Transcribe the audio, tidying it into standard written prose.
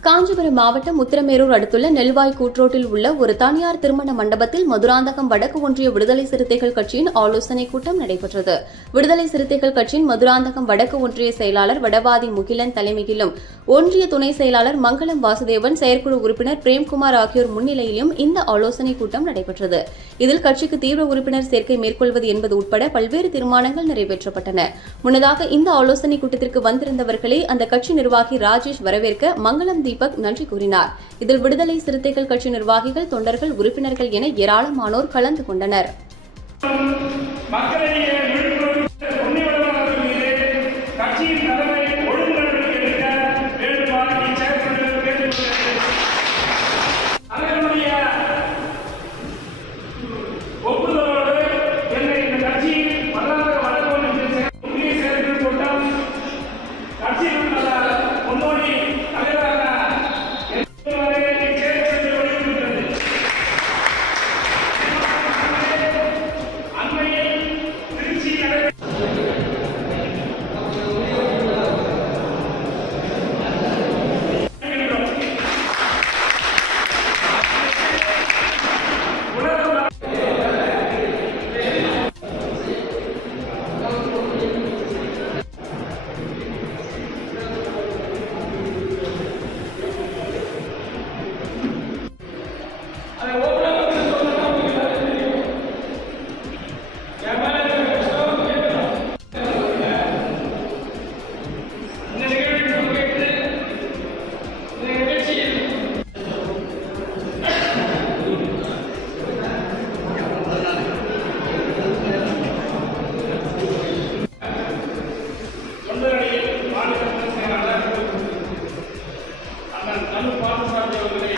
காஞ்சிபுரம் மாவட்டம் உத்திரமேரூர் அடுத்துள்ள நெல்வாய் கூட்ரோட்டில் உள்ள ஒரு தனியார் திருமண மண்டபத்தில் மதுராந்தகம் வடக்கு ஒன்றிய விடுதலை சிறுத்தைகள் கட்சியின் ஆலோசனைக் கூட்டம் நடைபெற்றது. விடுதலை சிறுத்தைகள் கட்சியின் மதுராந்தகம் வடக்கு ஒன்றிய செயலாளர் வடவாதி முகிலன் தலைமையிலும், ஒன்றிய துணை செயலாளர் மங்களம் வாசுதேவன், செயற்குழு உறுப்பினர் பிரேம்குமார் ஆகியோர் முன்னிலையிலும் இந்த ஆலோசனைக் கூட்டம் நடைபெற்றது. இதில் கட்சிக்கு தீவிர உறுப்பினர் சேர்க்கை மேற்கொள்வது என்பது உட்பட பல்வேறு தீர்மானங்கள் நிறைவேற்றப்பட்டன. முன்னதாக இந்த ஆலோசனைக் கூட்டத்திற்கு வந்திருந்தவர்களை அந்த கட்சி நிர்வாகி ராஜேஷ் வரவேற்க மங்களம் தீபக் நன்றி கூறினார். இதில் விடுதலை சிறுத்தைகள் கட்சி நிர்வாகிகள், தொண்டர்கள், உறுப்பினர்கள் என ஏராளமானோர் கலந்து கொண்டனர். மாநில செயலாளர் அண்ணன் பாலசாமி அவர்களை